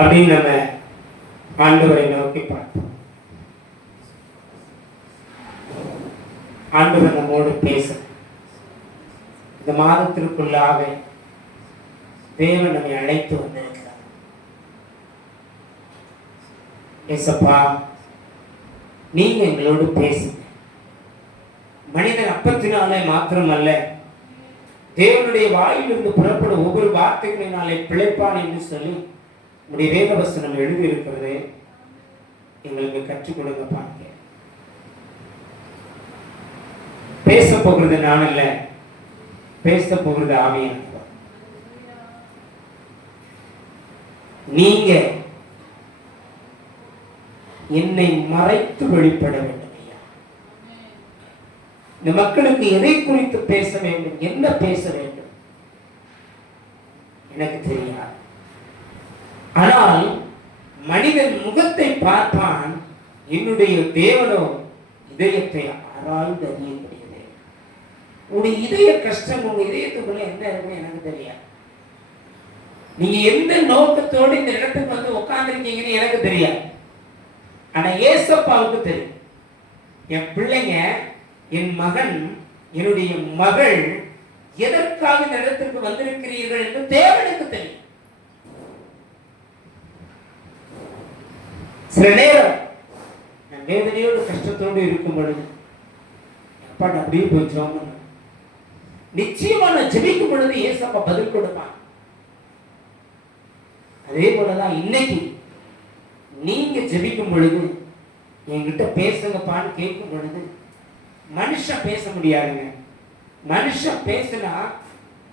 அப்படின்னு நம்ம ஆண்டவரை நோக்கி பார்ப்போம். ஆண்டவர் நம்மோடு பேச இந்த மாதத்திற்குள்ளாக தேவன் நம்மை அழைத்து வந்திருக்கிறார். ஏசப்பா, நீங்க எங்களோடு பேசுங்க. மனிதன் அப்பத்தினாலே மாத்திரமல்ல, தேவனுடைய வாயிலிருந்து புறப்படும் ஒவ்வொரு வார்த்தைகளினாலே பிழைப்பான் என்று சொல்லி உடைய வேதவசனம் எழுதி இருக்கிறது. எங்களுக்கு கற்றுக் கொடுங்க. பாருங்க, பேச போகிறது நான் இல்ல, பேச போகிறது ஆவியானவர். நீங்க என்னை மறைத்து வெளிப்பட வேண்டும். இந்த மக்களுக்கு எதை குறித்து பேச வேண்டும், என்ன பேச வேண்டும் எனக்கு தெரியாது. ஆனால் மனிதன் முகத்தை பார்ப்பான், என்னுடைய தேவனோ இதயத்தை ஆராய்ந்து அறியக்கூடியது. உங்களுடைய இதய கஷ்டம் உங்க இதயத்துக்குள்ள என்ன இருக்குன்னு எனக்கு தெரியாது. நீங்க எந்த நோக்கத்தோடு இந்த இடத்துக்கு வந்து உட்கார்ந்துருக்கீங்கன்னு எனக்கு தெரியாது. ஆனா ஏசப்பாவுக்கு தெரியும். என் பிள்ளைங்க, என் மகன், என்னுடைய மகள் எதற்காக இந்த இடத்திற்கு வந்திருக்கிறீர்கள் என்று தேவனுக்கு தெரியும். சில நேரம் நான் வேதனையோடு கஷ்டத்தோடு இருக்கும் பொழுது அப்பா அப்படியே போய் ஜெபம் பண்ண, நிச்சயமா நான் ஜெபிக்கும் பொழுது ஏசப்பா பதில் கொடுப்பான். அதே போலதான் இன்னைக்கு நீங்க ஜெபிக்கும் பொழுது என்கிட்ட பேசுங்கப்பான்னு கேட்கும் பொழுது மனுஷன் பேச முடியாதுங்க. மனுஷன் பேசினா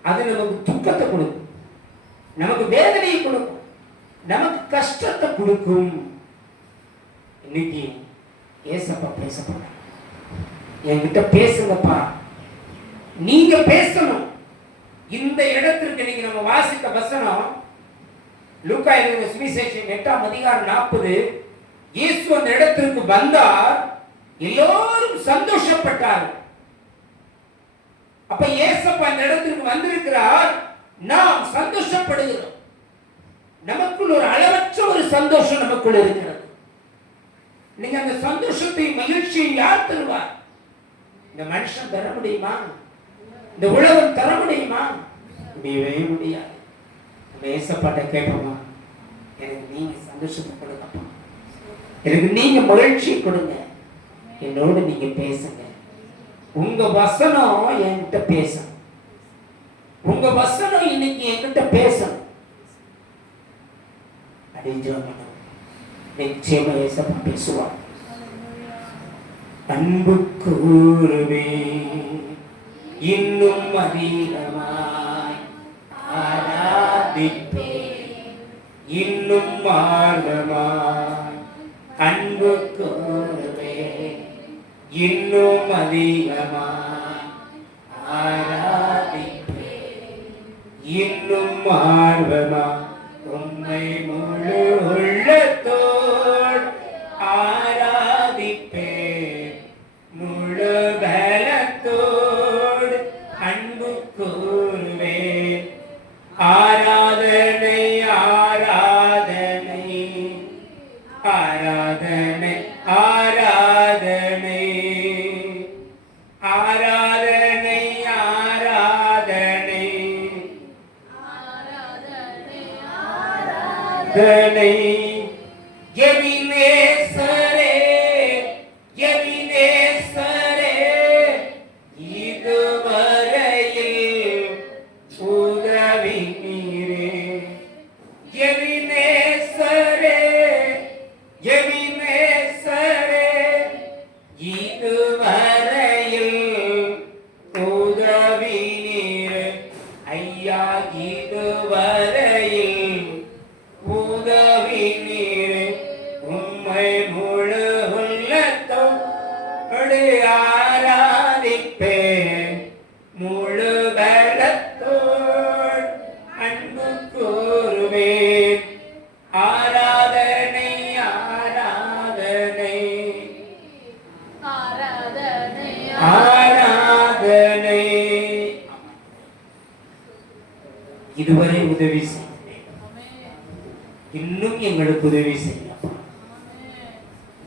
அது நமக்கு துக்கத்தை கொடுக்கும், நமக்கு வேதனையை கொடுக்கும், நமக்கு கஷ்டத்தை கொடுக்கும். இன்னைக்கு ஏசப்பா பேச போற, என்கிட்ட பேசுங்கப்பா, நீங்க பேசணும். இந்த இடத்திற்கு நீங்க நம்ம வாசித்த வசனம் லூக்கா எழுதின சுவிசேஷம் 8ஆம் அதிகாரம் 40. இயேசு அந்த இடத்திற்கு வந்தார், எல்லோரும் சந்தோஷப்பட்டார். அப்ப இயேசப்பா இந்த இடத்திற்கு வந்திருக்கிறார், நாம் சந்தோஷப்படுகிறோம். நமக்குள் ஒரு அளவற்ற ஒரு சந்தோஷம் நமக்குள் இருக்கிறது. நீங்க அந்த சந்தோஷத்தை மகிழ்ச்சியை யார் தருவார்? இந்த மனுஷன் தர முடியுமா? இந்த உலகம் தர முடியுமா? முடியவே முடியாது. ஏசப்பாட்ட கேட்போமா, எனக்கு நீங்க சந்தோஷத்தை கொடுங்கப்பா, எனக்கு நீங்க மகிழ்ச்சி கொடுங்க, என்னோடு நீங்க பேசுங்க. உங்க வசனம் என்கிட்ட பேசணும், உங்க வசனம் இன்னைக்கு என்கிட்ட பேசணும். நிச்சயமா ஏசப்பா பேசுவார். அன்பு கூறுவே இன்னும் அதிகமாய் ஆராதிப்பே, இன்னும் ஆழமாய் அன்பு கூறுவே இன்னும் அதிகமாய் ஆராதிப்பே, இன்னும் ஆர்வமாய் உம்மை முழு உள்ளத்தோடு ஆராதிப்பே, முழு பலத்தோடு அன்பு கூறுவே. ஆராதனை ஆராதனை ஆராதனை ஆராதனை ஆராதனை ஆராதனை ஆராதனை எபினேசரே எபினேசரே இதுவரையில் உதவி நீரே. எபினேசரே எபினேசரே இதுவரையில் உதவி நீரே. ஐயா இதுவரையில் உதவி நீரே. உம்மை முழு உள்ளத்தோடு ஆராதிப்பேன், முழு பலத்தோடு அன்பு கூறுவேன். ஆராதனை ஆராதனை ஆராதனை ஆராதனை. இதுவரை உதவி செய்தேன், இன்னும் எங்களுக்கு உதவி செய்யப்பா.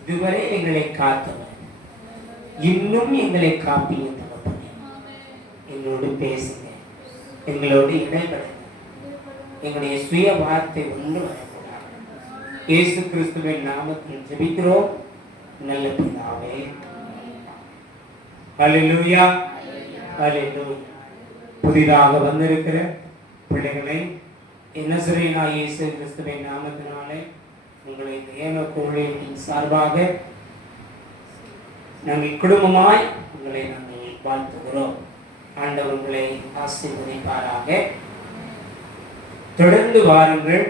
இதுவரை எங்களை காத்தவர், இன்னும் எங்களை காப்பீங்க தகப்பனே. எங்களோடு பேசுங்க, எங்களோடு இடைபடுங்க. எங்களுடைய சுய வார்த்தை ஒன்று வரக்கூடாது. இயேசு கிறிஸ்துவின் நாமத்தில் ஜெபிக்கிறோம் நல்ல பிதாவே. ஹல்லேலூயா, ஹல்லேலூயா. புதிதாக வந்திருக்கிற பிள்ளைகளை நசரேயனாகிய இயேசு கிறிஸ்துவின் நாமத்தினாலே உங்களை இந்த ஏம கோவிலின் சார்பாக நாங்கள் குடும்பமாய் உங்களை நாங்கள் வாழ்த்துகிறோம். ஆண்டவர் உங்களை ஆசீர்வதிப்பாராக. தொடர்ந்து வாருங்கள்.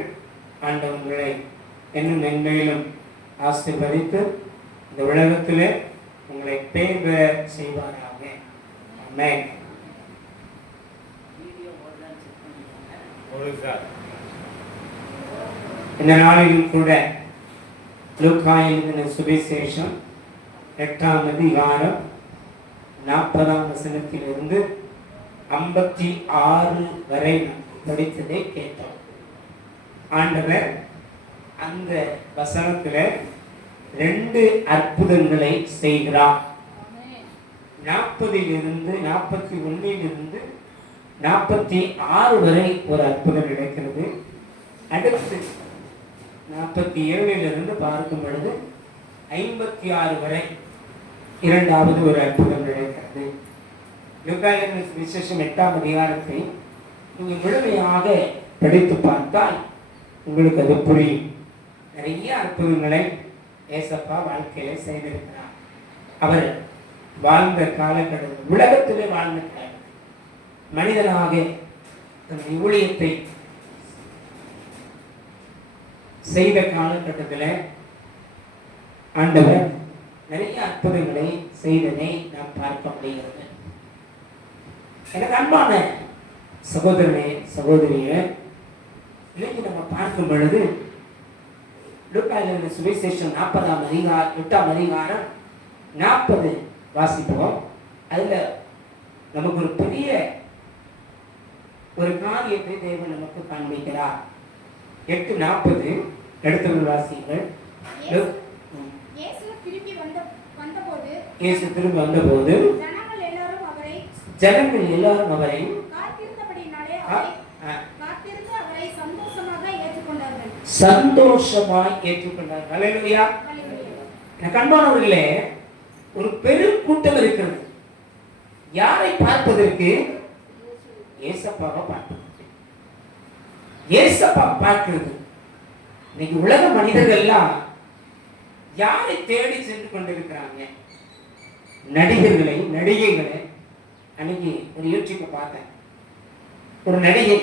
ஆண்டவர் உங்களை இன்னும் மென்மேலும் ஆசீர்வதித்து இந்த உலகத்திலே உங்களை பேர் பெற செய்வாராக. ஆமென். இந்த நாளிலும் கூட லூக்கா எழுதின சுவிசேஷம் 8ஆம் அதிகாரம் 40ஆம் வசனத்திலிருந்து 56 வரை படித்ததை கேட்டோம். ஆண்டவர் அந்த வசனத்தில் 2 அற்புதங்களை செய்கிறார். 40லிருந்து 41லிருந்து 46 வரை ஒரு அற்புதம் நடக்கிறது. அடுத்து 47லிருந்து பார்க்கும் பொழுது 56 வரை இரண்டாவது ஒரு அற்புதம் நடக்கிறது. லூக்கா எழுதின சுவிசேஷம் 8ஆம் அதிகாரத்தை நீங்கள் முழுமையாக படித்து பார்த்தால் உங்களுக்கு அது புரியும். நிறைய அற்புதங்களை ஏசப்பா வாழ்க்கையில செய்திருக்கிறார். அவர் வாழ்ந்த காலகட்டத்தில், உலகத்திலே வாழ்ந்த காலம், மனிதனாக தன்னுடைய ஊழியத்தை செய்த காலகட்டத்தில் ஆண்டவர் நிறைய அற்புதங்களை செய்ததை நாம் பார்க்க முடிகிறது. எனக்கு அன்பான சகோதரனே, சகோதரியே, இன்னைக்கு நம்ம பார்க்கும் பொழுது லூக்கா எழுதின சுவிசேஷம் 8ஆம் அதிகாரம் 40 வாசிப்போம். அதுல நமக்கு ஒரு பெரிய ஒரு காரியத்தை தேவன் நமக்கு காண்பிக்கிறார். 8:40 எடுத்தவர்கள் வாசிங்கள். இயேசு திரும்பி வந்தபோது ஜனங்கள் எல்லாரும் அவரை சந்தோஷமாய் ஏற்றுக்கொண்டார்கள். ஹல்லேலூயா. எனக்கு அன்பானவர்களே, ஒரு பெரும் கூட்டம் இருக்கிறது. யாரை பார்ப்பதற்கு? ஏசப்பாவை பார்ப்பதற்கு. ஏசப்பா பார்க்கிறது. இன்னைக்கு உலக மனிதர்கள் எல்லாம் யாரை தேடி சென்று கொண்டிருக்கிறாங்க? நடிகர்களை, நடிகைகளை. அன்னைக்கு ஒரு யூடியூப்பை பார்த்தேன். ஒரு நடிகை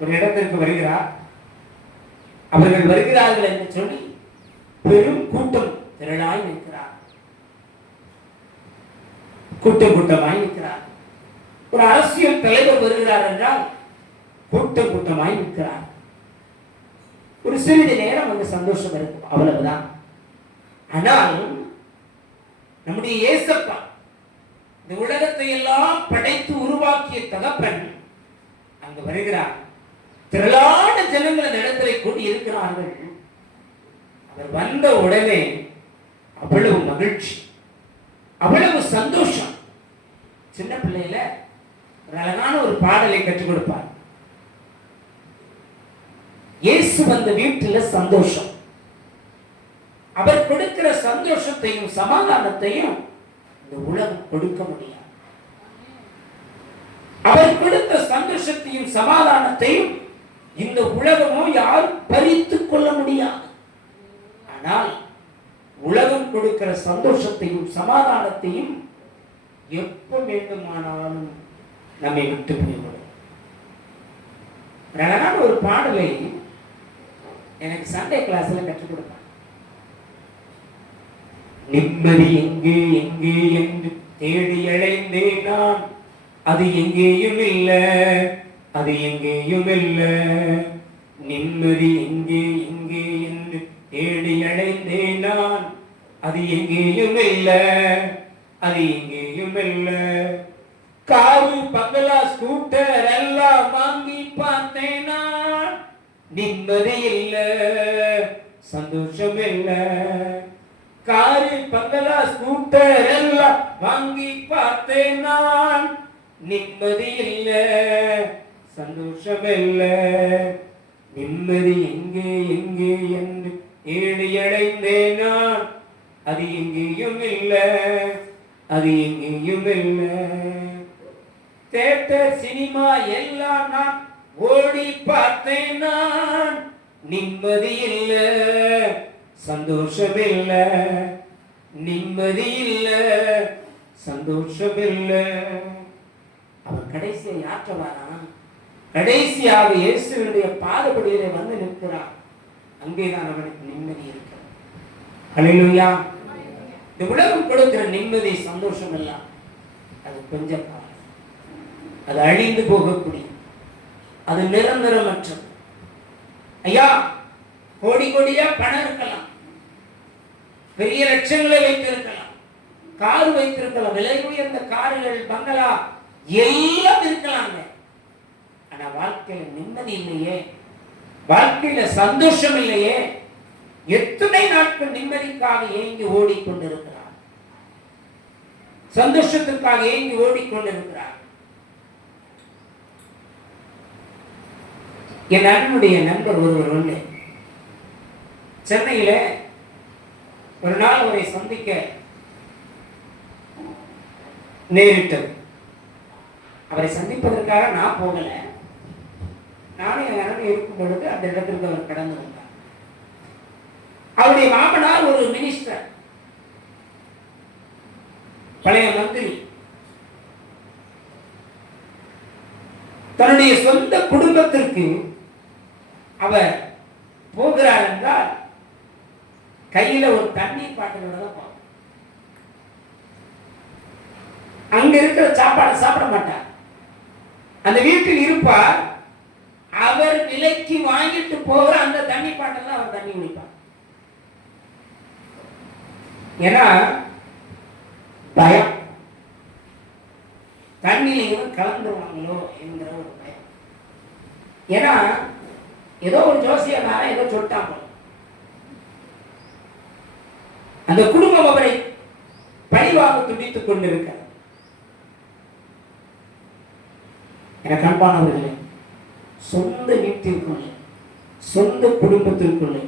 ஒரு இடத்திற்கு வருகிறார். அவர்கள் வருகிறார்கள் என்று சொல்லி பெரும் கூட்டம் திரளாய் நிற்கிறார். கூட்டமாய் நிற்கிறார். ஒரு அரசியல் தலைவர் வருகிறார் என்றால் கூட்டமாய் நிற்கிறார். ஒரு சிறிது நேரம் அந்த சந்தோஷம் இருக்கும், அவ்வளவுதான். ஆனால் நம்முடைய ஏசப்பா இந்த உலகத்தை எல்லாம் படைத்து உருவாக்கிய தகப்பன் அங்கு வருகிறார். திரளான ஜனங்கள் அந்த இடத்துல கூடி இருக்கிறார்கள். அவர் வந்த உடனே அவ்வளவு மகிழ்ச்சி, அவ்வளவு சந்தோஷம். சின்ன பிள்ளையில ஒரு அழகான ஒரு பாடலை கற்றுக் கொடுப்பார். இயேசு வந்த வீட்டில் சந்தோஷம். அவர் கொடுக்கிற சந்தோஷத்தையும் சமாதானத்தையும் இந்த உலகம் கொடுக்க முடியாது. அவர் கொடுத்த சந்தோஷத்தையும் சமாதானத்தையும் இந்த உலகமோ யாரும் பறித்துக் கொள்ள முடியாது. ஆனால் உலகம் கொடுக்கிற சந்தோஷத்தையும் சமாதானத்தையும் எப்ப வேண்டுமானாலும் நம்மை விட்டு போய்விடும். அழகான ஒரு பாடலை எனக்கு சண்டே கிளாஸ்ல கற்றுக் கொடுத்தார். நிம்மதி எங்கே எங்கே என்று தேடி அழைந்தேன் நான், அது எங்கேயும் இல்லை, அது எங்கேயும் இல்லை. நிம்மதி எங்கே எங்கே என்று தேடி அழைந்தேன் நான், அது எங்கேயும் இல்லை, அது எங்கேயும் இல்லை. காரு, பங்களா, ஸ்கூட்டர் எல்லாம் வாங்கி பார்த்தேன் நான், நிம்மதி இல்ல, சந்தோஷம் இல்ல. காரு பங்களா ஸ்கூட்டர் எல்லாம் வாங்கி பார்த்தேன் நான், நிம்மதி இல்ல, சந்தோஷம் இல்ல. நிம்மதி எங்கே எங்கே என்று ஏழு அடைந்தேன் நான், அது எங்கேயும் இல்ல, அது எங்கேயும் இல்ல. தியேட்டர் சினிமா எல்லாம் நான் ஓடி பார்த்தேன் நான், நிம்மதி இல்ல, சந்தோஷம் இல்ல. நிம்மதி இல்ல, சந்தோஷம் இல்ல. அவர் கடைசியை ஆற்றவாரான். கடைசியாக இயேசுவினுடைய பாதபடியிலே வந்து நிற்கிறார். அங்கேதான் அவனுக்கு நிம்மதி இருக்கிறது. ஹல்லேலூயா. இந்த உலகம் கொடுக்கிற நிம்மதி, சந்தோஷம் எல்லாம் அது கொஞ்ச காலம், அது அழிந்து போகக்கூடிய, அது நிரந்தரமற்றது. ஐயா, கோடி கோடியா பணம் இருக்கலாம், பெரிய லட்சங்களை வைத்திருக்கலாம், கார் வைத்திருக்கலாம், விலை உயர்ந்த கார்கள், பங்களா எல்லாம் இருக்கலாங்க. ஆனா வாழ்க்கையில நிம்மதி இல்லையே, வாழ்க்கையில சந்தோஷம் இல்லையே. எத்தனை நாட்கள் நிம்மதிக்காக ஏங்கி ஓடிக்கொண்டிருக்கிறார், சந்தோஷத்திற்காக ஏங்கி ஓடிக்கொண்டிருக்கிறார். என் அண்ணனுடைய நண்பர் ஒருவர் உண்டு. சென்னையில ஒரு நாள் அவரை சந்திக்க நேரிட்டது. அவரை சந்திப்பதற்காக நான் போகல, நானும் என் அண்ணன் இருக்கும் பொழுது அந்த இடத்திற்கு அவர் கடந்து வந்தார். அவருடைய மாமனார் ஒரு மினிஸ்டர், பழைய மந்திரி. தன்னுடைய சொந்த குடும்பத்திற்கு அவர் போகிறார் என்றால் கையில ஒரு தண்ணீர் பாட்டிலோட தான் போவார். அங்க இருக்கிற சாப்பாடு சாப்பிட மாட்டார், அந்த வீட்டில் இருப்பார். அவர் விலைக்கு வாங்கிட்டு போகிற அந்த தண்ணி பாட்டில் தான் அவர் தண்ணி குடிப்பார். ஏன்னா பயம், தண்ணியில கலந்துருவாங்களோ என்கிற ஒரு பயம். ஏன்னா ஏதோ ஒரு ஜோசியக்காரன் ஏதோ சொல்லிட்டாங்க, அந்த குடும்பம் அவரை பழிவாக துடித்துக் கொண்டிருக்கிறார். எனக்கு அன்பானவர்களே, சொந்த வீட்டிற்குள்ளே, சொந்த குடும்பத்திற்குள்ளே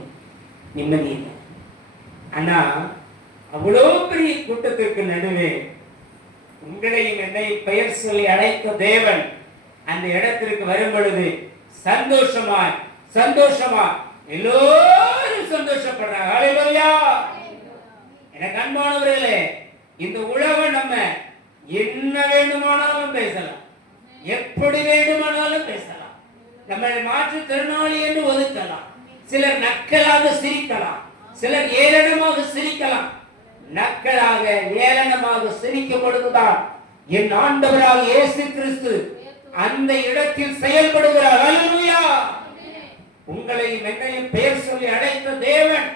நிம்மதி இல்லை. ஆனா அவ்வளோ பெரிய கூட்டத்திற்கு நடுவே உங்களையும் என்னையும் பெயர் சொல்லி அழைத்த தேவன் அந்த இடத்திற்கு வரும் பொழுது சந்தோஷமாய் சந்தோஷமாய் எல்லோரும் சந்தோஷப்படுறாங்க. ஹல்லேலூயா. எனக்கு அன்பானவர்களே, இந்த உலகம் நம்ம என்ன வேண்டுமானாலும் பேசலாம், எப்படி வேண்டுமானாலும் பேசலாம், நம்ம மாற்றுத்திறனாளி என்று ஒதுக்கலாம், சிலர் நக்கலாக சிரிக்கலாம், சிலர் ஏளனமாக சிரிக்கலாம். நக்கலாக ஏளனமாக சிரிக்கும் பொழுதுதான் என் ஆண்டவராக இயேசு கிறிஸ்து அந்த இடத்தில் செயல்படுகிறார். ஹல்லேலூயா. உங்களையும் என்னையும் பெயர் சொல்லி அழைத்த தேவன்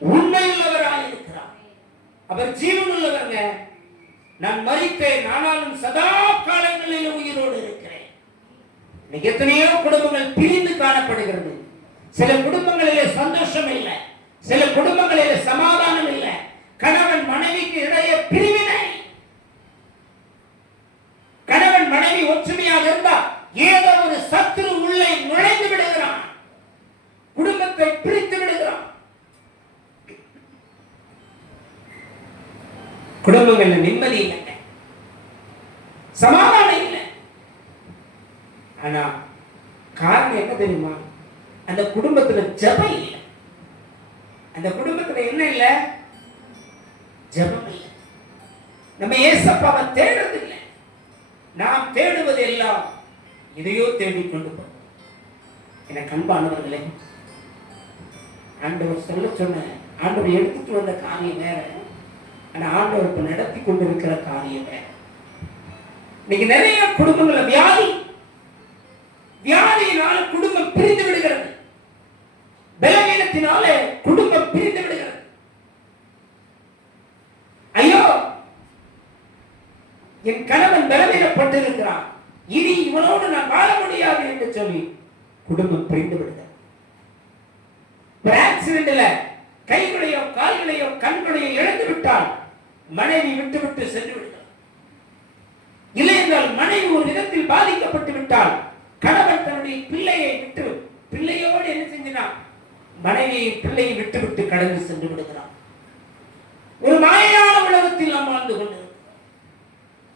உண்மையுள்ளவராக இருக்கிறார். அவர் ஜீவனுள்ளவர்ங்க. நான் மரித்தேன், ஆனாலும் சதா காலங்களில் உயிரோடு இருக்கிறேன். எத்தனையோ குடும்பங்கள் பிரிந்து காணப்படுகிறது. சில குடும்பங்களிலே சந்தோஷம் இல்லை, சில குடும்பங்களிலே சமாதானம் இல்லை. கணவன் மனைவிக்கு இடையே பிரிவினை. கணவன் மனைவி ஒற்றுமையாக இருந்தால் ஏதோ ஒரு சத்துரு உள்ளே நுழைந்து விடுகிறான், குடும்பத்தை பிரித்து விடுகிறான். குடும்பங்கள்ல நிம்மதி இல்லை, சமாதானம் இல்லை. ஆனா காரணம் என்ன தெரியுமா? அந்த குடும்பத்துல ஜெபம் இல்லை. அந்த குடும்பத்துல என்ன இல்லை? ஜெபம் இல்லை. நம்ம ஏசப்பாவை தேடுறது இல்லை. நாம் தேடுவது எல்லாம் இதையோ தேடிக்கொண்டு போறோம். எனக்கு அன்பானவர்களே, ஆண்டவர் சொல்ல சொன்ன, ஆண்டவர் எடுத்துட்டு வந்த காரியம் வேற, ஆனா ஆண்டவர் இப்ப நடத்தி கொண்டிருக்கிற காரியம் வேற. இன்னைக்கு நிறைய குடும்பங்கள வியாதி, வியாதியினால குடும்பம் பிரிந்து விடுகிறது, பலவீனத்தினாலே குடும்பம் பிரிந்து விடுகிறது. ஐயோ, என் கணவன் பலவீனப்பட்டிருக்கிறான், இனி இவனோடு நான் வாழ முடியாது என்று சொல்லி குடும்பம் பிரிந்து விடுகிறது. ஆக்சிடென்ட்ல கைகளையோ கால்களையோ கண்களையோ இழந்து விட்டால் மனைவி விட்டு சென்று விட்டார். இல்லை என்றால் மனைவி ஒரு விதத்தில் பாதிக்கப்பட்டு விட்டால் கணவன் தன்னுடைய பிள்ளையை விட்டு பிள்ளையோடு என்ன செஞ்சினான், மனைவியை பிள்ளையை விட்டு கடந்து சென்று விடுகிறான். ஒரு மாயான உலகத்தில் நாம் வாழ்ந்து கொண்டிருக்கிறோம்.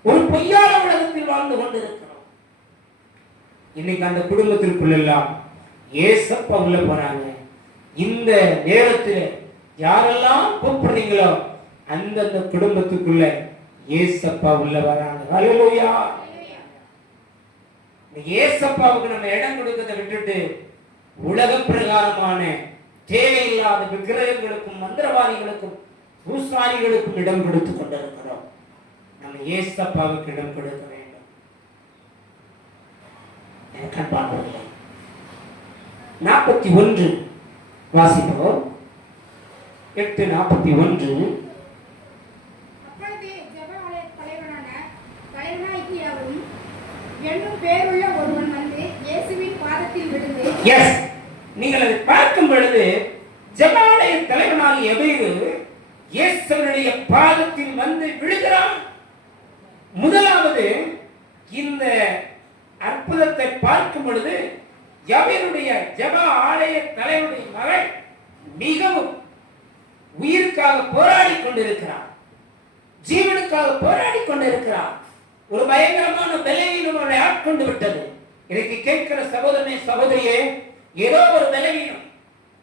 ஒரு பொய்யான உலகத்தில் வாழ்ந்து கொண்டிருக்கிறோம். இன்னைக்கு அந்த குடும்பத்திற்குள்ள எல்லாம் ஏசப்பா உள்ள போறாங்க. இந்த நேரத்தில் யாரெல்லாம் கூப்பிடுறீங்களோ அந்தந்த குடும்பத்துக்குள்ள ஏசப்பா உள்ள வராங்க. ஹல்லேலூயா. ஏசப்பாவுக்கு நம்ம இடம் கொடுக்கறதை விட்டுட்டு உலக பிரகாரமான தேவையில்லாத விக்கிரகங்களுக்கும் மந்திரவாதிகளுக்கும் பூசாரிகளுக்கும் இடம் கொடுத்து கொண்டிருக்கிறோம். நம்ம ஏசப்பாவுக்கு இடம் கொடுக்க வேண்டும். எனக்கு அன்பானவர்களே, 41 வாசிப்போம். 8:41. நீங்கள் அதை பார்க்கும் பொழுது ஜெபஆலய தலைவனாகிய எபேரு இயேசுவினுடைய பாதத்தில் வந்து விழுகிறான். முதலாவது இந்த அற்புதத்தை பார்க்கும் பொழுது எபேருடைய ஜெபஆலய தலைவனுடைய மகள் மிகவும் உயிருக்காக போராடி கொண்டிருக்கிறார், ஜீவனுக்காக போராடி கொண்டிருக்கிறார். ஒரு பயங்கரமான பலவீனம் அவளை ஆட்கொண்டு விட்டது. எனக்கு கேட்கிற சகோதரனே சகோதரியே, ஏதோ ஒரு பலவீனம்,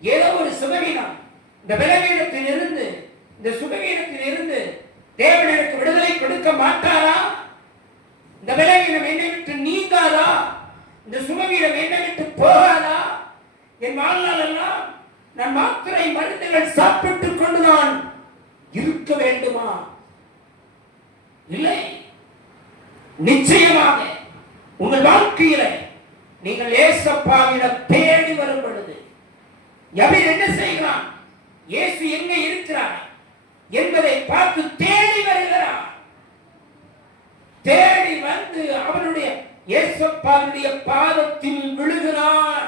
ஏதோ ஒரு சுகவீனம், இந்த பலவீனத்தில் இருந்து இந்த சுகவீனத்தில் இருந்து தேவன் எனக்கு விடுதலை கொடுக்க மாட்டாரா? இந்த பலவீனம் என்னை விட்டு நீங்காதா? இந்த சுகவீனம் என்னை விட்டு போகாதா? என் வாழ்நாள் எல்லாம் நான் மாத்திரை மருந்துகள் சாப்பிட்டுக் கொண்டுதான் இருக்க வேண்டுமா? இல்லை, நிச்சயமாக உங்கள் வாழ்க்கையில நீங்கள் ஏசப்பாவிடம் தேடி வரும் பொழுது எவர் என்ன செய்கிறான், இயேசு எங்க இருக்கிறார் என்பதை பார்த்து தேடி வருகிறார். தேடி வந்து அவருடைய ஏசப்பாவுடைய பாதத்தில் விழுகிறான்.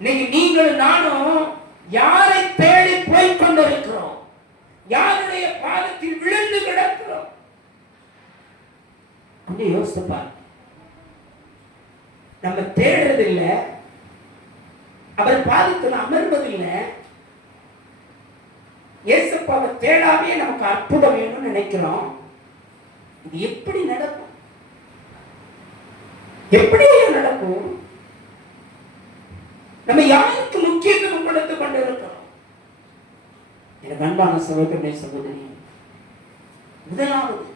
நீங்கள் நானும் யாரை தேடி போய் கொண்டிருக்கிறோம்? யாருடைய பாதத்தில் விழுந்து கிடக்கிறோம்? கொஞ்சம் யோசித்து பாருங்க. நம்ம தேடுறதில்லை, அவர் பாதத்தில் அமர்வதில்லை. இயேசுப்பாவை தேடாமே நமக்கு அற்புதம் வேணும்னு நினைக்கிறோம். இது எப்படி நடக்கும்? எப்படி நடக்கும்? நம்ம யாருக்கு முக்கியத்துவம் கொடுத்து கொண்டிருக்கிறோம்? எனக்கு அன்பான சகோதரனே சகோதரி, முதலாவது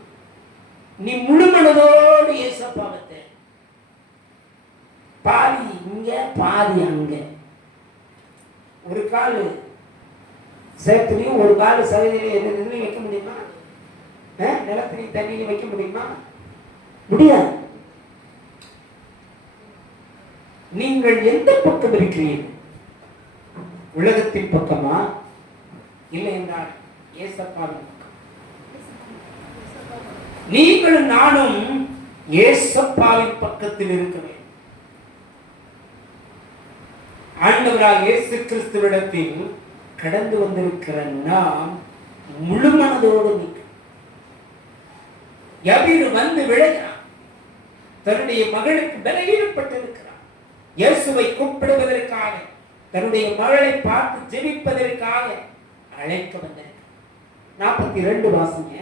நீ முழு மனதோடு இயேசுப்பாவை தேடு. பாதி இங்க பாதி அங்க. ஒரு கால் சேத்துலையும் ஒரு கால் சகதியிலையும் எதுலையும் வைக்க முடியுமா? நிலத்திலையும் தண்ணியிலையும் வைக்க முடியுமா? முடியாது. நீங்கள் எந்த பக்கம் இருக்கிறீர்கள்? உலகத்தின் பக்கமா, இல்லை என்றால் ஏசப்பாவின் பக்கம்? நீங்களும் நானும் ஏசப்பாவின் பக்கத்தில் இருக்க வேண்டும். ஆண்டவராக இயேசு கிறிஸ்துவிடத்தில் கடந்து வந்திருக்கிற நாம் முழு மனதோடு நிற்க. எபேரு வந்து விழுகிறான். தன்னுடைய மகளுக்கு பலவீனப்பட்டிருக்கிறார். இயேசுவை கூப்பிடுவதற்காக, தன்னுடைய மகளை பார்த்து ஜெபிப்பதற்காக அழைக்க வந்திருக்கிறார். 42 வாசிங்க.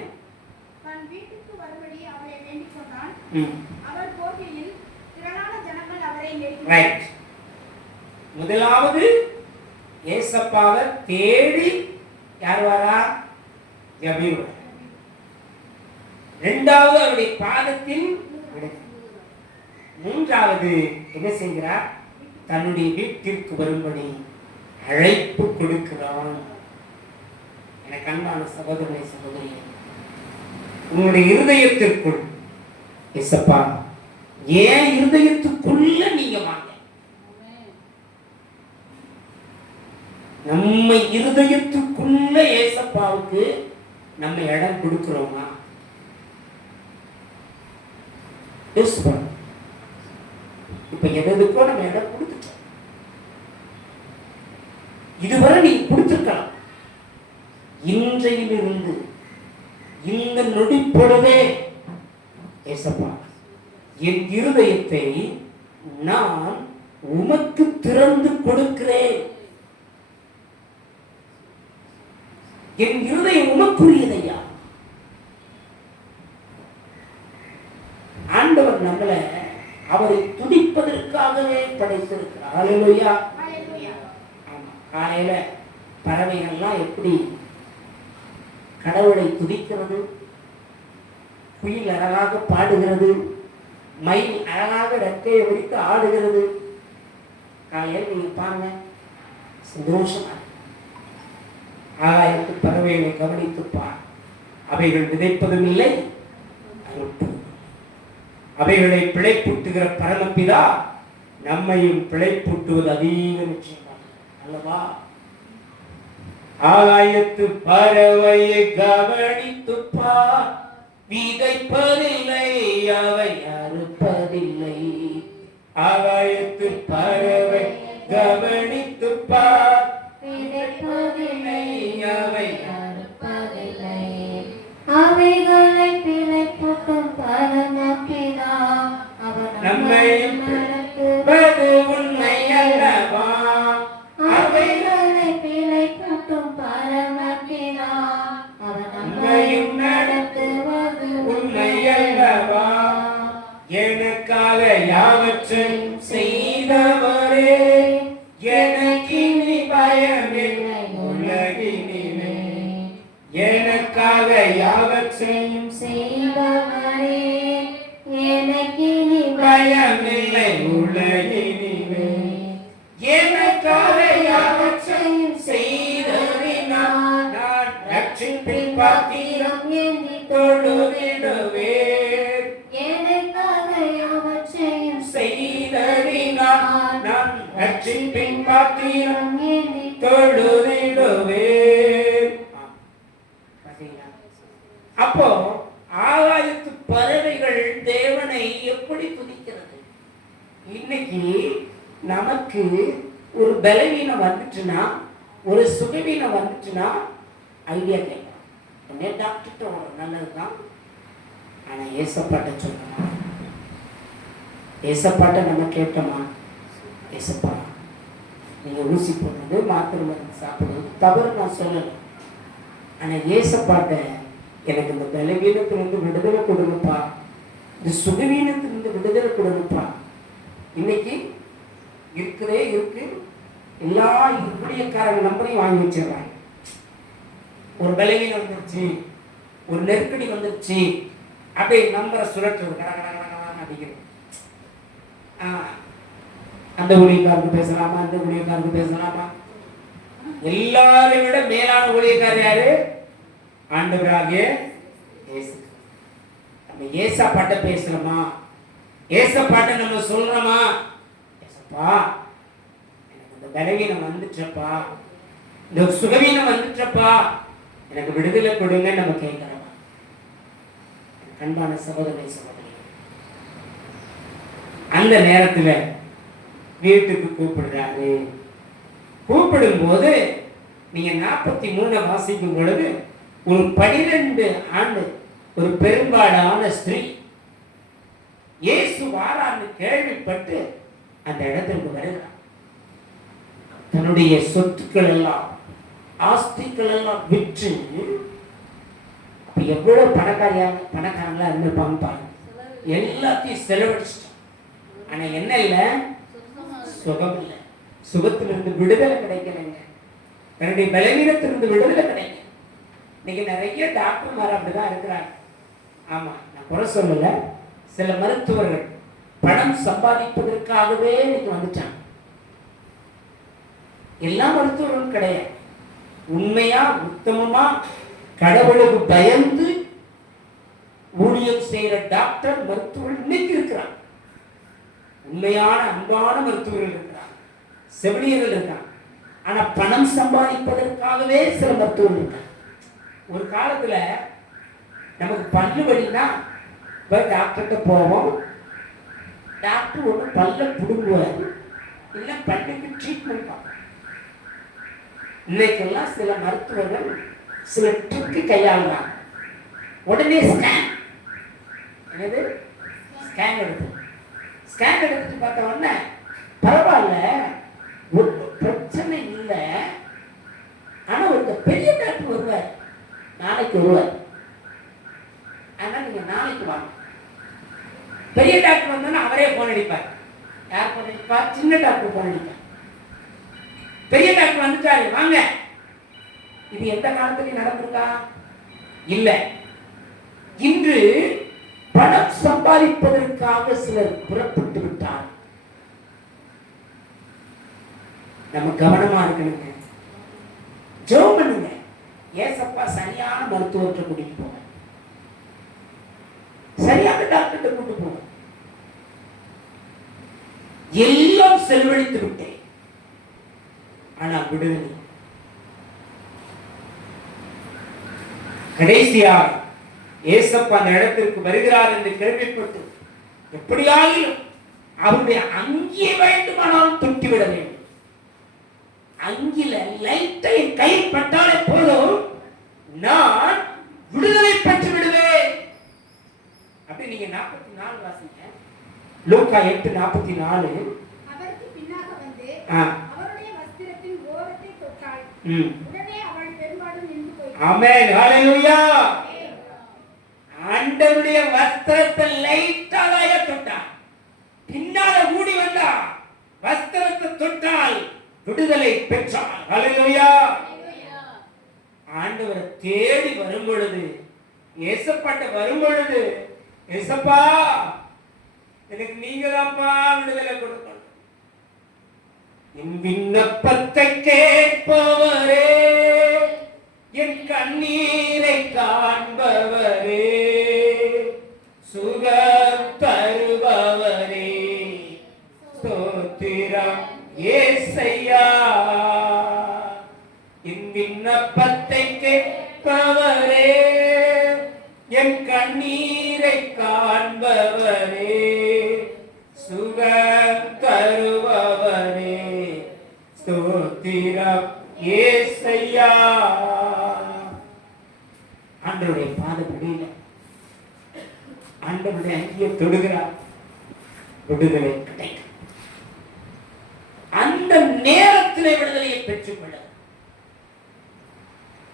தன் வீட்டுக்கு வரும்படி அவளை வேண்டிக் கொண்டான். அவர் போகையில் திரளான ஜனங்கள் அவரை நெருங்கினர். முதலாவது ஏசப்பாவை தேடி யார் வரா? எபேரு. இரண்டாவது அவருடைய பாதத்தில். மூன்றாவது என்ன செய்கிறார்? தன்னுடைய வீட்டிற்கு வரும்படி அழைப்பு கொடுக்கிறான். எனக்கு அன்பான சகோதரனை சகோதரி, உங்களுடைய இருதயத்திற்குள் ஏசப்பா, ஏன் இருதயத்துக்குள்ள நீங்க வாங்க. நம்ம இருதயத்துக்குள்ள ஏசப்பாவுக்கு நம்ம இடம் கொடுக்கிறோமா? இப்ப எதுக்கோ நம்ம இடம் கொடுத்துட்டோம். இதுவரை நீ கொடுத்திருக்கலாம். இன்றையிலிருந்து இந்த நொடிப்பொழுதே ஏசப்பா, என் இருதயத்தை நான் உமக்கு திறந்து கொடுக்கிறேன். என் இருதயம் உமக்குரியதையா. ஆண்டவர் நம்மளை அவரை துதிப்பதற்காகவே படைத்திருக்கிறார். ஹல்லேலூயா. ஆமா, காலையில பறவைகள்லாம் எப்படி கடவுளை துதிக்கிறது, குயில் அழகாக பாடுகிறது, மயில் அழகாக ரெக்கையை விரித்து ஆடுகிறது. காலையில் நீங்க பாருங்க, சந்தோஷமா. ஆகாயத்து பறவைகளை கவனித்துப்பார். அவைகள் விதைப்பதும் இல்லை, அவைகளை பிழைப்பூட்டுகிற பரமபிதா நம்மையும் பிழைப்பூட்டுவது அதிக நிச்சயமாக அல்லவா? ஆகாயத்து பறவையை கவனித்துப்பார். விதைப்பதில்லை, அவை அறுப்பதில்லை. ஆகாயத்து பறவை கவனித்துப்பார். விதைப்பதில்லை, அவை அறுப்பதில்லை. அவைகளை பிழைப்பூட்டும் பரமபிதா அவர் நம்மையும் நடத்துவது உண்மை அல்லவா? அவைகளை பிழைப்பூட்டும் பரமபிதா அவர் நம்மையும் நடத்துவது உண்மை அல்லவா? எனக்காக யாவற்றையும் செய்தவரே, எனக்கு இனி பயமில்லை உலகினிலே. எனக்காக யாவற்றையும் செய்தவரே, எனக்கு இனி பயமில்லை உலகினிலே. எனக்காக யாவற்றையும் செய்ததினால் நான் ரட்சிப்பின் பாத்திரம் ஏந்தி தொழுதிடுவேன். எனக்காக யாவற்றையும் செய்ததினால் நான் ரட்சிப்பின் பாத்திரம் ஏந்தி தொழுதிடுவேன். அப்போ ஆகாயத்து பறவைகள் தேவனை எப்படி துதிக்கிறது? இன்னைக்கு நமக்கு ஒரு பலவீனம் வந்துச்சுன்னா, ஒரு சுகவீனம் வந்துச்சுன்னா ஐடியா கேட்கலாம். உடனே டாக்டர்கிட்ட ஒரு நல்லதுதான், ஆனா ஏசப்பாட்ட சொல்லணுமா? ஏசப்பாட்ட நம்ம கேட்டோமா? ஏசப்பா, நீங்க ஊசி போடுறது, மாத்திரை மருந்து சாப்பிடுறது தவறு நான் சொல்லலை. ஆனா ஏசப்பாட்ட எனக்கு இந்த பலவீனத்திலிருந்து விடுதலை கொடுங்கப்பா, இந்த சுகவீனத்திலிருந்து விடுதலை கொடுங்கப்பா. இன்னைக்கு இருக்குதே இருக்கு, எல்லா ஊழியக்காரங்க நம்பரையும் வாங்கி வச்சிடுறாங்க. ஒரு பலவீனம் வந்துருச்சு, ஒரு நெருக்கடி வந்துருச்சு, அப்படியே நம்பரை சுழற்று அடிக்கிறது. அந்த ஊழியக்காரருக்கு பேசலாமா, அந்த ஊழியக்காரருக்கு பேசலாமா? எல்லாரை விட மேலான ஊழியக்காரர் யாரு? ஆண்டவராகிய இயேசு. நம்ம ஏசப்பாட்ட பேசுறோமா? ஏசப்பாட்ட நம்ம சொல்றோமா? ஏசப்பா, எனக்கு இந்த பலவீனம் வந்துச்சப்பா, இந்த சுகவீனம் வந்துச்சப்பா, எனக்கு விடுதலை கொடுங்க நம்ம கேட்கிறோமா? அன்பான சகோதரி சகோதரி, அந்த நேரத்துல வீட்டுக்கு கூப்பிடுறாரு. கூப்பிடும் போது நீங்க 43 வாசிக்கும் பொழுது ஒரு 12 ஆண்டு ஒரு பெரும்பாலான ஸ்திரீ இயேசு வாரான்னு கேள்விப்பட்டு அந்த இடத்திற்கு வருகிறார். தன்னுடைய சொத்துக்கள் எல்லாம், ஆஸ்திகள் எல்லாம் விற்று, எவ்வளவு பணக்காரங்களா இருந்திருப்பாங்க பாருங்க. எல்லாத்தையும் செலவழிச்சிட்டான். ஆனா என்ன இல்லை? சுகம் இல்லை. சுகத்திலிருந்து விடுதலை கிடைக்கலைங்க. தன்னுடைய பலவீனத்திலிருந்து விடுதலை கிடைக்கும். இன்னைக்கு நிறைய டாக்டர்மார் அப்படிதான் இருக்கிறாங்க. ஆமா, நான் குறை சொல்லல. சில மருத்துவர்கள் பணம் சம்பாதிப்பதற்காகவே இன்னைக்கு வந்துட்டாங்க. எல்லா மருத்துவர்களும் கிடையாது. உண்மையா உத்தமமா கடவுளுக்கு பயந்து ஊழியம் செய்யற டாக்டர் மருத்துவர்கள் இன்னைக்கு இருக்கிறாங்க. உண்மையான அன்பான மருத்துவர்கள் இருக்கிறாங்க, செவிலியர்கள் இருக்காங்க. ஆனா பணம் சம்பாதிப்பதற்காகவே சில மருத்துவர்கள் இருக்காங்க. ஒரு காலத்துல நமக்கு பல்லு வலினா டாக்டர்கிட்ட போவோம். டாக்டர் ஒன்று பல்ல புடுங்குவார், இல்லை பல்லுக்கு ட்ரீட்மெண்ட் பார்ப்போம். இன்னைக்கெல்லாம் சில மருத்துவர்கள் சில ட்ரிக்கு கையாளுறாங்க. உடனே ஸ்கேன் எடுத்துட்டு பார்த்த உடனே பரவாயில்ல, ஒன்றும் பிரச்சனை இல்லை, ஆனா ஒரு பெரிய டாக்டர் வருவார், நாளைக்கு வருவார், ஆனா நீங்க நாளைக்கு வாங்க. பெரிய டாக்டர் வந்தோன்னா அவரே போன் அடிப்பார். யார் போன் அடிப்பார்? சின்ன டாக்டர் போன் அடிப்பார். பெரிய டாக்டர் வந்துட்டாரு, வாங்க. இது எந்த காலத்துலயும் நடந்திருக்கா? இல்ல. இன்று பணம் சம்பாதிப்பதற்காக சிலர் புறப்பட்டு விட்டார். நம்ம கவனமா இருக்கணுங்க, ஜெபம் பண்ணுங்க. ஏசப்பா சரியான மருத்துவத்தை கூட்டிட்டு போங்க, சரியான டாக்டர்கிட்ட கூட்டு போங்க. எல்லாம் செலவழித்து விட்டேன், ஆனா விடுதலை. கடைசியா ஏசப்பா அந்த இடத்திற்கு வருகிறார் என்று கேள்விப்பட்டு எப்படியாகிலும் அவருடைய அங்கே வேண்டுமானாலும் தொட்டிவிட வேண்டும். அங்கில லைட்டை கை பட்டாலே போதும், நான் விடுதலை பெற்று விடுவேன். அப்படி நீங்க 44 வாசிங்க. லூக்கா 8:44. அவருக்கு பின்னாக வந்து அவருடைய வஸ்திரத்தின் ஓரத்தை தொட்டாள். உடனே அவள் பெரும்பாலும் நின்று போயிட்டாள். ஆமென், ஹalleluya. ஆண்டவருடைய வஸ்திரத்தை லைட்டாக தொட்டாள், பின்னால ஓடி வந்தா, வஸ்திரத்தை தொட்டால் விடுதலை பெற்றாள். ஹalleluya. ஆண்டவரை தேடி வரும் பொழுது, ஏசப்பாட்ட வரும் பொழுது, ஏசப்பா எனக்கு நீங்க தான்ப்பா விடுதலை கொடுக்கணும். என் விண்ணப்பத்தை கேட்பவரே, என் கண்ணீரை காண்பவரே, சுகம் தருபவரே, ஸ்தோத்திரம் ஏசையா. என் விண்ணப்பத்தை கேட்பவரே, என் கண்ணீரை காண்பவரே, சுகம் தருபவரே, ஸ்தோத்திரம் ஏசையா. ஆண்டவருடைய பாதப்படியில ஆண்டவருடைய அங்கியை தொடுகிறார், விடுதலை கிடைக்கும். அந்த நேரத்திலே விடுதலையை பெற்றுக்கொள்ள.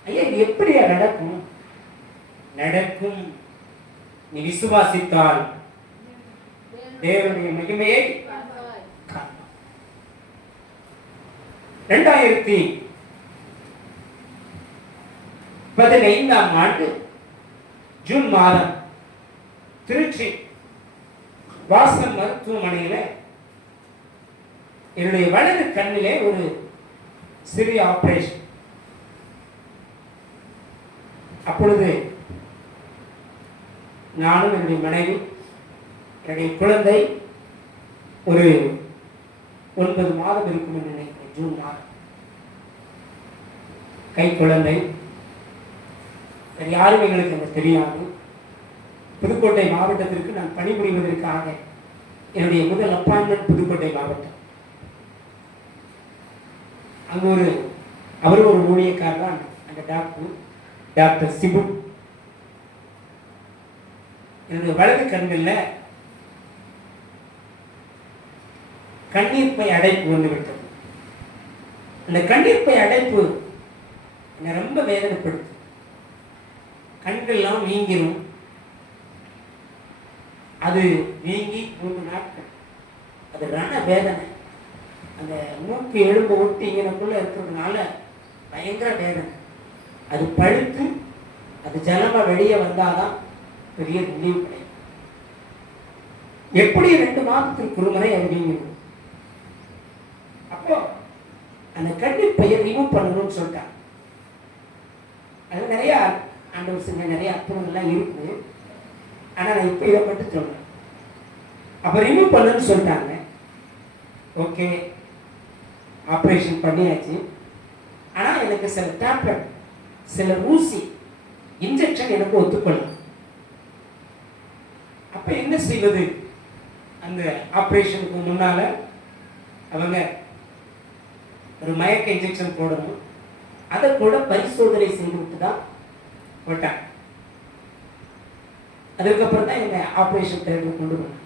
ஐயா, எப்படியா நடக்கும்? நடக்கும். நீ விசுவாசித்தால் தேவனுடைய மகிமையை காண்பாய். 2015ஆம் ஆண்டு ஜூன் மாதம் திருச்சி வாசன் மருத்துவமனையில என்னுடைய வலது கண்ணிலே ஒரு சிறிய ஆபரேஷன். அப்பொழுது நானும் என்னுடைய மனைவி, என்னுடைய குழந்தை ஒரு 9 மாதம் இருக்கும் என்று நினைக்கிறேன். ஜூன் மாதம் கை குழந்தை. யாரும் எங்களுக்கு அந்த தெரியாது. புதுக்கோட்டை மாவட்டத்திற்கு நான் பணிபுரிவதற்காக என்னுடைய முதல் அப்பாயின்மெண்ட் புதுக்கோட்டை மாவட்டம். அங்கு அவர் ஒரு ஊழியக்காரர் தான் அந்த டாக்டர் சிபு. என்னுடைய வலது கண்ணில் கண்ணீர் பை அடைப்பு வந்துவிட்டது. அந்த கண்ணீர் பை அடைப்பு என்னை ரொம்ப வேதனைப்படுத்தும். கண்கள்லாம் வீங்கிரும். அது வீங்கி 3 நாட்கள் அது ரண வேதனை. அந்த மூக்கு எலும்பு ஒட்டி இங்கனக்குள்ள இருக்கிறதுனால பயங்கர வேதனை. அது பழுத்து அது ஜலமா வெளியே வந்தாதான் பெரிய நினைவு கிடையாது. எப்படி 2 மாதத்துக்கு ஒரு முறை அது வீங்கிடும். அப்போ அந்த கண்ணீர் பையை ரிமூவ் பண்ணணும்னு சொல்லிட்டாங்க. அது நிறைய ஆண்டவர் செஞ்ச நிறைய அற்புதங்கள்லாம் இருக்குது. ஆனால் நான் இப்போ இதை மட்டும் சொல்றேன். அப்போ ரிமூவ் பண்ணுன்னு சொல்லிட்டாங்க. ஓகே, ஆப்ரேஷன் பண்ணியாச்சு. ஆனால் எனக்கு சில டேப்லெட், சில ஊசி, இன்ஜெக்ஷன் எனக்கு ஒத்துக்கொள்ளும். அப்போ என்ன செய்வது? அந்த ஆப்ரேஷனுக்கு முன்னால் அவங்க ஒரு மயக்க இன்ஜெக்ஷன் போடணும். அதை கூட பரிசோதனை செய்துவிட்டு தான் போட்டாங்க. அதுக்கப்புறம் தான் எங்க ஆபரேஷன் தேர்வு கொண்டு வந்தாங்க.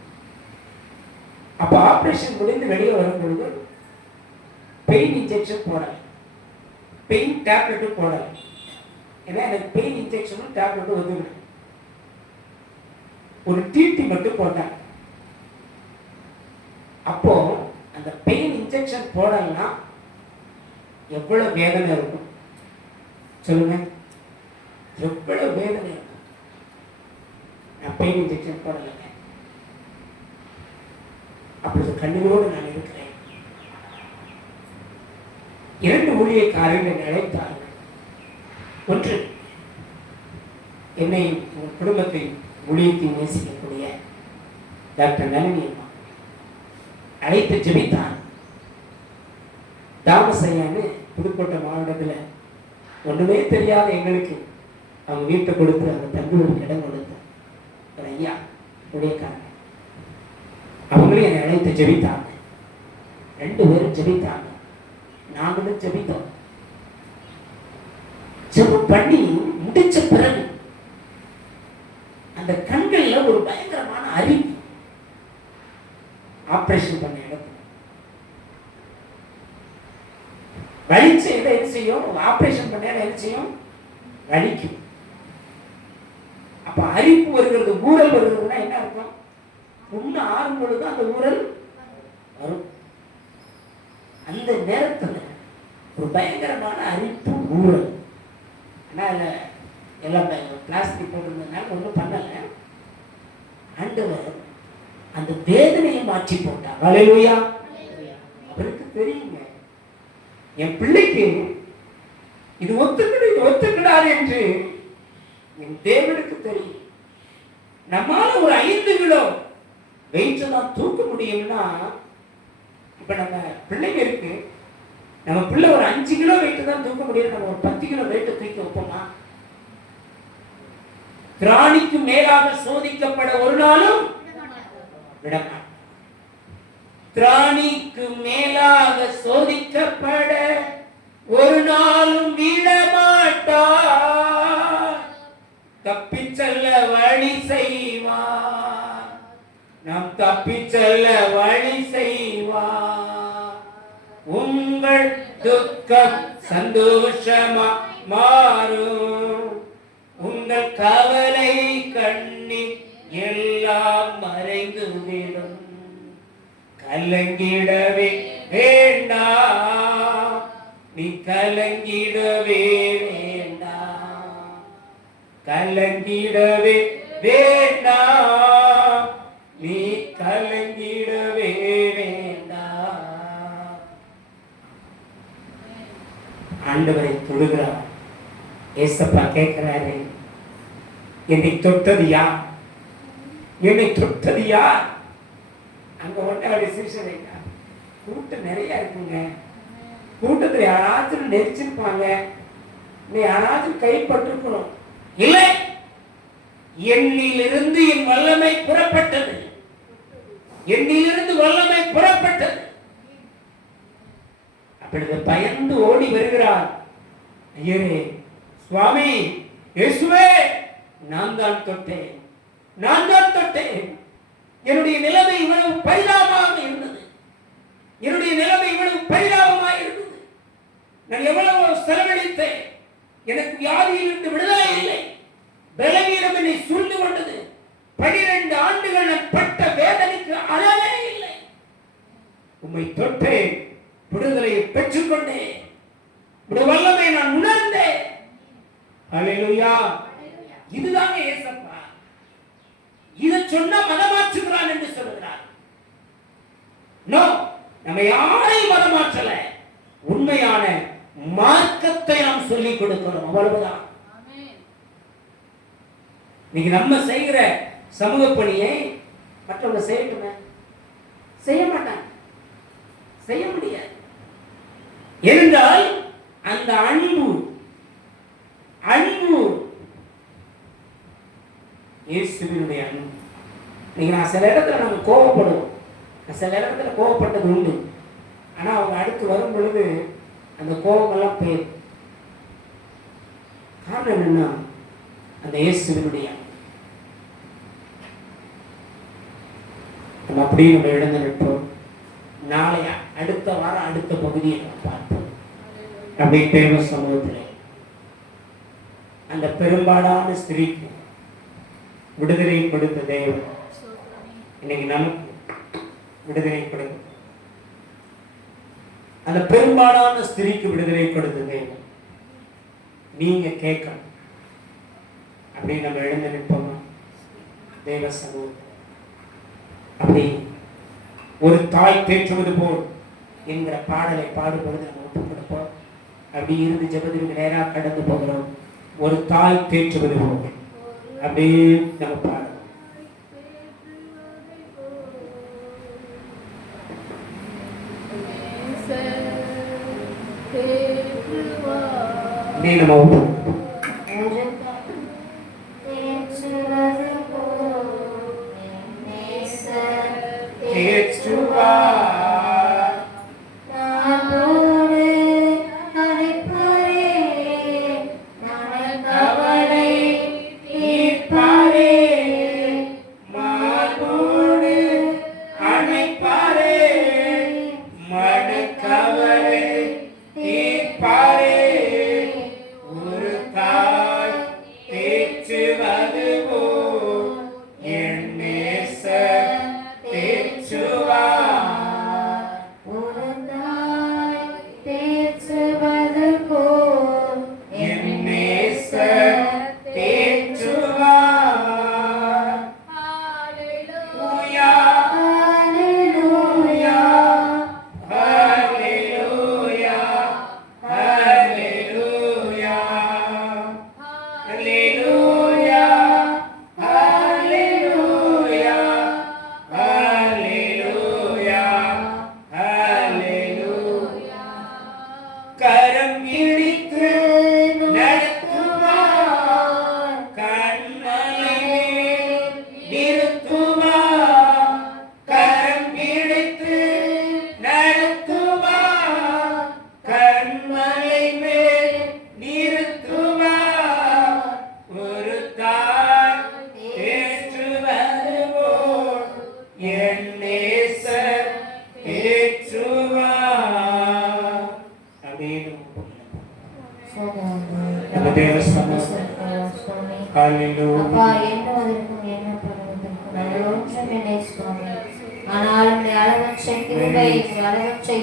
அப்ப ஆபரேஷன் முடிந்து வெளியே வரும் பொழுது பெயின் இன்ஜெக்ஷன் போடல, பெயின் டேப்லெட்டும் போடல. ஏன்னா எனக்கு பெயின் இன்ஜெக்ஷனும் டேப்லெட்டும் ஒதுக்கல. ஒரு டிடி மட்டும் போட்டாங்க. அப்போ அந்த பெயின் இன்ஜெக்ஷன் போடலன்னா எவ்வளவு வேதனை இருக்கும் சொல்லுங்க, எவ்வளவு வேதனை இருக்கும். நான் பெயின் இன்ஜெக்ஷன் போடலைங்க. அப்பொழுது கண்ணீரோடு நான் இருக்கிறேன். 2 ஊழியக்காரர்கள் அழைத்தார்கள். ஒன்று, என்னை உங்கள் குடும்பத்தை ஊழியத்தை நேசிக்கக்கூடிய டாக்டர் நளினி அம்மா அழைத்து ஜெபித்தார். தாமசையான்னு புதுக்கோட்டை மாவட்டத்தில் ஒன்றுமே தெரியாத எங்களுக்கு அவங்க வீட்டை கொடுத்து அந்த தங்குவதற்கு இடம் கொடுத்த ஒரு ஐயா ஊழியக்காரங்க. அவங்களும் என்னை அழைத்து ஜெபித்தாங்க. 2 பேரும் ஜெபித்தாங்க, நாங்களும் ஜெபித்தோம். ஜெபம் பண்ணி முடிச்ச பிறகு அந்த கண்கள்ல ஒரு பயங்கரமான அரிப்பு. ஆபரேஷன் பண்ண இடத்துல வலிச்ச இடம் என்ன செய்யும், ஆபரேஷன் பண்ண இடம் என்ன செய்யும், வலிக்கும். அப்ப அரிப்பு வருகிறது, ஊரல் வருகிறதுனா என்ன அர்த்தம், புண்ணு ஆறும் பொழுது அந்த ஊரல் வரும். அந்த நேரத்துல ஒரு பயங்கரமான அரிப்பு ஊரல். ஆனால் எல்லாம் பிளாஸ்டிக் போட்டிருந்ததுனால ஒன்றும் பண்ணலை. ஆண்டவர் அந்த வேதனையை மாற்றி போட்டார். ஹல்லேலூயா. அவருக்கு தெரியுங்க, என் பிள்ளைக்கு இது ஒத்துக்கிடாது என்று என் தேவனுக்கு தெரியும். நம்மால ஒரு 5 கிலோ வெயிட் தான் தூக்க முடியும்னா, இப்ப நம்ம பிள்ளைங்க இருக்கு, நம்ம பிள்ளை ஒரு 5 கிலோ வெயிட் தான் தூக்க முடியும். நம்ம ஒரு 10 கிலோ வெயிட் தூக்கி வைப்போமா? திராணிக்கு மேலாக சோதிக்கப்பட ஒரு நாளும் விடமாட்டார். திராணிக்கு மேலாக சோதிக்கப்பட ஒரு நாளும் விடமாட்டார். தப்பிச் செல்ல வழி செய்வார், நாம் தப்பிச் செல்ல வழி செய்வார். உங்கள் துக்கம் சந்தோஷமா மாறும், உங்கள் கவலை கண்ணீர் எல்லாம் மறைந்து விடும். கலங்கிடவே வேண்டாம், நீ கலங்கிடவே வேண்டாம், கலங்கிடவே வேண்டாம், நீ கலங்கிடவே வேண்டாம். ஆண்டவரை தொழுகிறார். ஏசப்பா கேட்கிறாரு, என்னை தொட்டது யார், என்னை தொட்டது யார்? அங்க ஒன்றாவது சிறுசனைங்க கூட்டம் நிறைய இருக்குங்க. கூட்டத்தில் யாராச்சும் நெரிச்சிருப்பாங்க, நீ யாராச்சும் கைப்பற்றிருக்கணும். இல்லை, என்னிலிருந்து என் வல்லமை புறப்பட்டது, என்னிலிருந்து வல்லமை புறப்பட்டது. அப்பொழுது பயந்து ஓடி வருகிறார். ஐயே சுவாமி, இயேசுவே, நான் தான் தொட்டேன், நான் தான் தொட்டேன். என்னுடைய நிலைமை இவ்வளவு பரிதாபமாக இருந்தது, என்னுடைய நிலைமை இவ்வளவு பரிதாபமாக இருந்தது. நான் எவ்வளவு செலவழித்தேன், எனக்கு வியாதியிலிருந்து விடுதலை இல்லை, பலவீனம் என்னை சூழ்ந்து கொண்டது. 12 ஆண்டுகள் நான் பட்ட வேதனைக்கு அளவே இல்லை. உம்மை தொட்டேன், விடுதலையை பெற்றுக்கொண்டேன், வல்லமை நான் உணர்ந்தேன். ஹல்லேலூயா. இதுதாங்க ஏசப்பா. இதை சொன்னா மதமாற்றுகிறான் என்று சொல்லுகிறார். நோ, நம்ம யாரையும் மதமாற்றல, உண்மையான மார்க்கத்தை நாம் சொல்லிக் கொடுக்கிறோம், அவ்வளவுதான். நீங்க நம்ம செய்கிற சமூக பணியை மற்றவங்க செய்யட்டுமே, செய்ய மாட்டாங்க, செய்ய முடியாது. ஏனென்றால் அந்த அன்பு இயேசுவினுடைய அன்பு. நீங்க நான் சில இடத்துல நம்ம கோபப்படுவோம், சில இடத்துல கோபப்பட்டது உண்டு. ஆனா அவங்க அடுத்து வரும் பொழுது அந்த கோபமெல்லாம் போயிடும். காரணம் என்னன்னா அந்த இயேசுவினுடைய நம்ம அப்படியே நம்ம எழுந்து நிற்போம். நாளைய அடுத்த வாரம் அடுத்த பகுதியை நம்ம பார்ப்போம். அப்படி தேவ சமூகத்திலே அந்த பெரும்பாலான ஸ்திரீக்கு விடுதலை கொடுத்த தேவன் இன்னைக்கு நமக்கு விடுதலை கொடுக்கும். அந்த பெரும்பாலான ஸ்திரீக்கு விடுதலை கொடுத்த தேவன் நீங்க கேட்கணும். அப்படி நம்ம எழுந்து நிற்போமா தேவ சமூகம்? அப்படி ஒரு தாய் தேற்றுவது போல் என்கிற பாடலை பாடுபொழுது நம்ம ஒப்பு கொடுப்போம். அப்படி இருந்து ஜெபத்திற்கு நேராக கடந்து போகிறோம். ஒரு தாய் தேற்றுவது போல் அப்படியே நம்ம பாடுறோம். நீ நம்ம ஒப்பு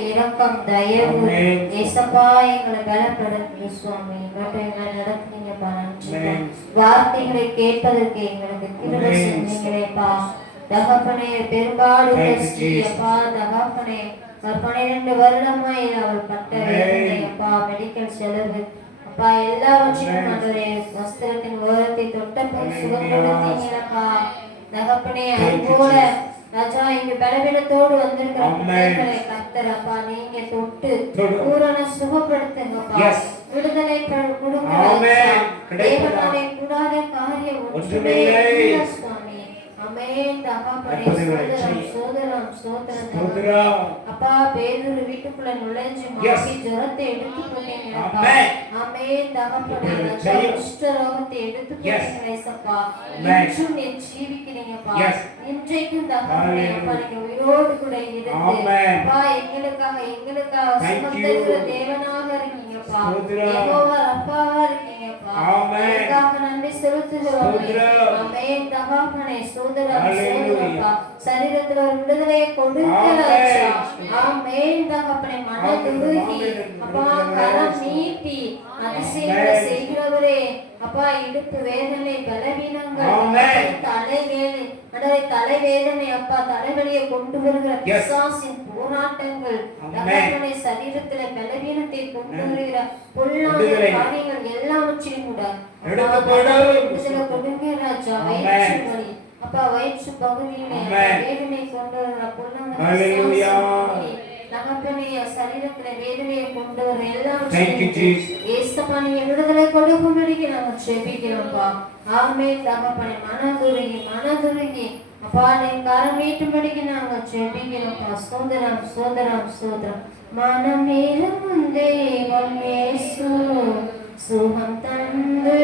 இரக்கம் தயவு ஏசப்பா எங்களை பலப்படுத்து சுவாமி. எங்களை நடத்துனீங்கப்பா. வார்த்தைகளை கேட்பதற்கு எங்களுக்கு கிருபை செஞ்சீங்களேப்பா தகப்பனே. பெரும்பாடுள்ள ஸ்ரீயப்பா தகப்பனே 12 வருடமாய் அவள் பட்ட வேதனையப்பா, மெடிக்கல் செலவு அப்பா எல்லாவற்றையும் அவருடைய வஸ்திரத்தின் ஓரத்தை தொட்ட போது சுகம் கொடுத்தீங்களப்பா தகப்பனே. அது போல ராஜா இங்க பலவீனத்தோடு வந்திருக்கிற பிள்ளைகளை கர்த்தரப்பா நீங்க தொட்டு பூரண சுகப்படுத்துங்கப்பா. விடுதலை கொடுங்க. தேவனாலே கூடாத காரியம் ஒன்றுமே இல்லை சுவாமி. ஆமென் தகப்பனே. சோதரம் சோதரம் சோதரம் அப்பா. பேதுரு வீட்டுக்குள்ள நுழைஞ்சு மாவி ஜரத்தை எடுத்து போட்டீங்கப்பா. ஆமென் தகப்பனே. குஷ்ட ரோகத்தை எடுத்து போட்டீங்க ஏசப்பா. இன்றும் நீ ஜீவிக்கிறீங்கப்பா. இன்றைக்கும் தகப்பனே அப்பா நீங்க உயிரோடு கூட இருந்து அப்பா எங்களுக்காக சுமந்திருக்கிற தேவனாக இருக்கீங்கப்பா. யெகோவா ரப்பாவா இருக்கீங்கப்பா. உங்களுக்காக நன்றி செலுத்துகிறோம். ஆமென் தகப்பனே. சோதரம் சோதரப்பா. சரீரத்துல ஒரு விடுதலையை கொடுக்கிறாச்சா. ஆமென் தகப்பனே. மனதுருகி அப்பா கரம் நீட்டி அதிசயங்களை செய்கிறவரே அப்பா. இடுப்பு வேதனை பலவீனங்கள் தலைவேதனை அப்பா தலைவலியை கொண்டு வருகிற பிசாசின் போராட்டங்கள் தகப்பனே. சரீரத்துல பலவீனத்தை கொண்டு வருகிற பொல்லாத காரியங்கள் எல்லாவற்றையும் கூட கொடுங்க ராஜா. வயிற்று வலி அப்பா வயிற்று பகுதியிலே வேதனை கொண்டு வர பொல்லாத தகப்பனே சரீரத்துல வேதனையை கொண்டு வர எல்லாவற்றையும் ஏசப்பா நீங்க விடுதலை கொடுக்கும்படிக்கு நாங்க ஜெபிக்கிறோம்ப்பா. ஆமென் தகப்பனே. மனதுருகி அப்பா நீங்க கரம் நீட்டும்படிக்கு நாங்க ஜெபிக்கிறோம்ப்பா. சோதரம் சோதரம் சோதரம். மனமேலும் தேவம் இயேசு சுகம் தந்து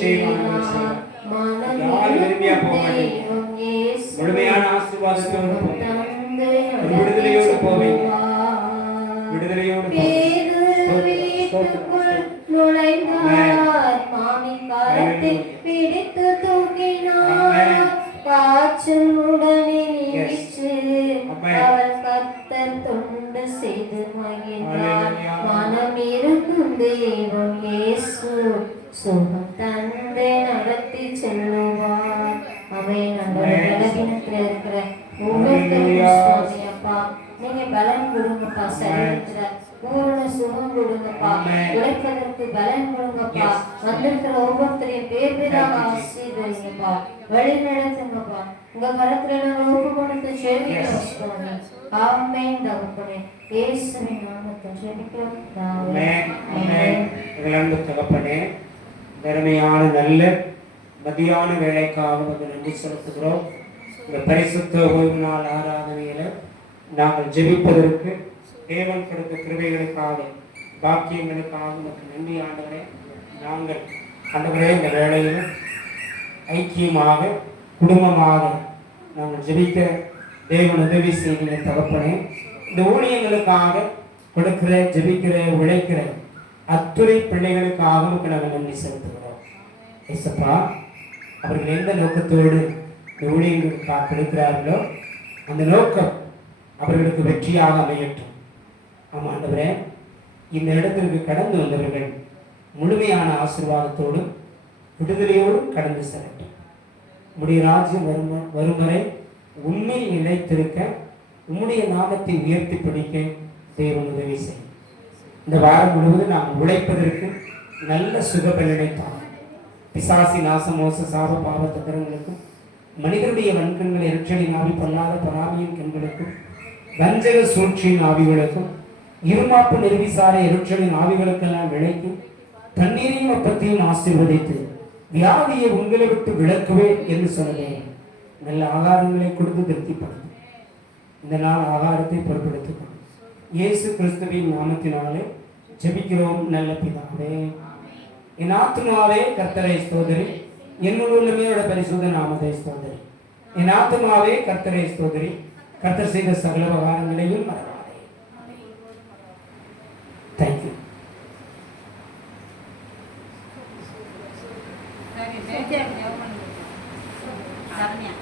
செய்வார். யார் விரும்பியா போக மாட்டீங்க. தெய்வம் இயேசு முழுமையான ஆசீர்வாதத்தோடு போவீங்க. தந்தை ஒரு விடுதலையோடு போவீங்க. நடத்தி விடுதலையோடு பேதுரு வீட்டுக்குள் நுழைந்தார். மாமின் கரத்தை பிடித்து தூக்கினார். காய்ச்சல் உடனே நீவிற்று. அவர் கர்த்தர் தொண்டு செய்து மகிழ்ந்தார். மனம் இருக்கும் தெய்வம் இயேசு சுகம் தந்தை நடத்தி செல்லுவார். அவை நம்மளோட பலவீனத்துல இருக்கிற ஒவ்வொருத்தரும் அப்பா நீங்க பலன் கொடுங்கப்பா. சரீரத்துல பூரண சுகம் கொடுங்கப்பா. உழைப்பதற்கு பலன் கொடுங்கப்பா. வந்திருக்கிற ஒவ்வொருத்தரையும் பேர் பேராக ஆசீர்வதிங்கப்பா. வழி நடத்துங்கப்பா. உங்க கரத்துல நாங்கள் ஒப்பு கொடுத்து செவிக்கிறோம் சுவாமி. ஆமென் தகப்பனே. இயேசுவின் நாமத்தில் ஜெபிக்கிறோம். ஆமென். அன்பு தகப்பனே, திறமையான நல்ல மதியான வேலைக்காக உங்களுக்கு நன்றி செலுத்துகிறோம். இந்த பரிசுத்த ஓய்வு நாள் ஆராதனையில நாங்கள் ஜெபிப்பதற்கு தேவன் கொடுத்த கிருபைகளுக்காக பாக்கியங்களுக்காக உங்களுக்கு நன்றி ஆண்டவரே. நாங்கள் ஆண்டவரே இந்த வேளையில் ஐக்கியமாக குடும்பமாக நாங்கள் ஜெபிக்க தேவன் உதவி செய்கிற தகப்பனே. இந்த ஊழியங்களுக்காக கொடுக்கிற ஜெபிக்கிற உழைக்கிற அத்துறை பிள்ளைகளுக்காக நாங்கள் நன்றி செலுத்துகிறோம். ஏசப்பா, அவர்கள் எந்த நோக்கத்தோடு இந்த ஊழியங்களுக்காக கொடுக்கிறார்களோ அந்த நோக்கம் அவர்களுக்கு வெற்றியாக அமையட்டும். ஆமாம் ஆண்டவரே, இந்த இடத்திற்கு கடந்து வந்தவர்கள் முழுமையான ஆசீர்வாதத்தோடும் விடுதலையோடும் கடந்து செல்லட்டும். உம்முடைய ராஜ்யம் வரும் வரை உண்மையில் நிலைத்திருக்க உம்முடைய நாமத்தை உயர்த்தி பிடிக்க தேவன் உதவி செய்யும். இந்த வாரம் முழுவதும் நாம் உழைப்பதற்கு நல்ல சுகபலனை தாம். பிசாசி நாசமோச சாப பாவ தந்திரங்களுக்கும் மனிதனுடைய வன்கண்கள் இரட்சலின் ஆவி பொல்லாத பராமியின் கண்களுக்கும் வஞ்சக சூழ்ச்சியின் ஆவிகளுக்கும் இருமாப்பு நெருவிசார இரட்சலின் ஆவிகளுக்கெல்லாம் விளைக்கும் தண்ணீரையும் அப்பத்தையும் ஆசீர்வதித்து வியாதியை உங்களை விட்டு விளக்குவே என்று சொன்னேன். நல்ல ஆகாரங்களை கொடுத்து திருப்திப்படுத்தும். இந்த நாள் ஆகாரத்தை பொறுப்பெடுத்துக் கொள்ளும். இயேசு கிறிஸ்துவின் நாமத்தினாலே ஜெபிக்கிறோம் நல்ல பிதாவே. என் ஆத்துமாவே கர்த்தரை ஸ்தோத்திரி, என் உள்ளமையோட பரிசுத்த நாமத்தை ஸ்தோத்திரி. என் ஆத்துமாவே கர்த்தரை ஸ்தோத்திரி, கர்த்தர் செய்த சகல விவகாரங்களையும் மறவாதே. தேங்க்யூ. சரண்யா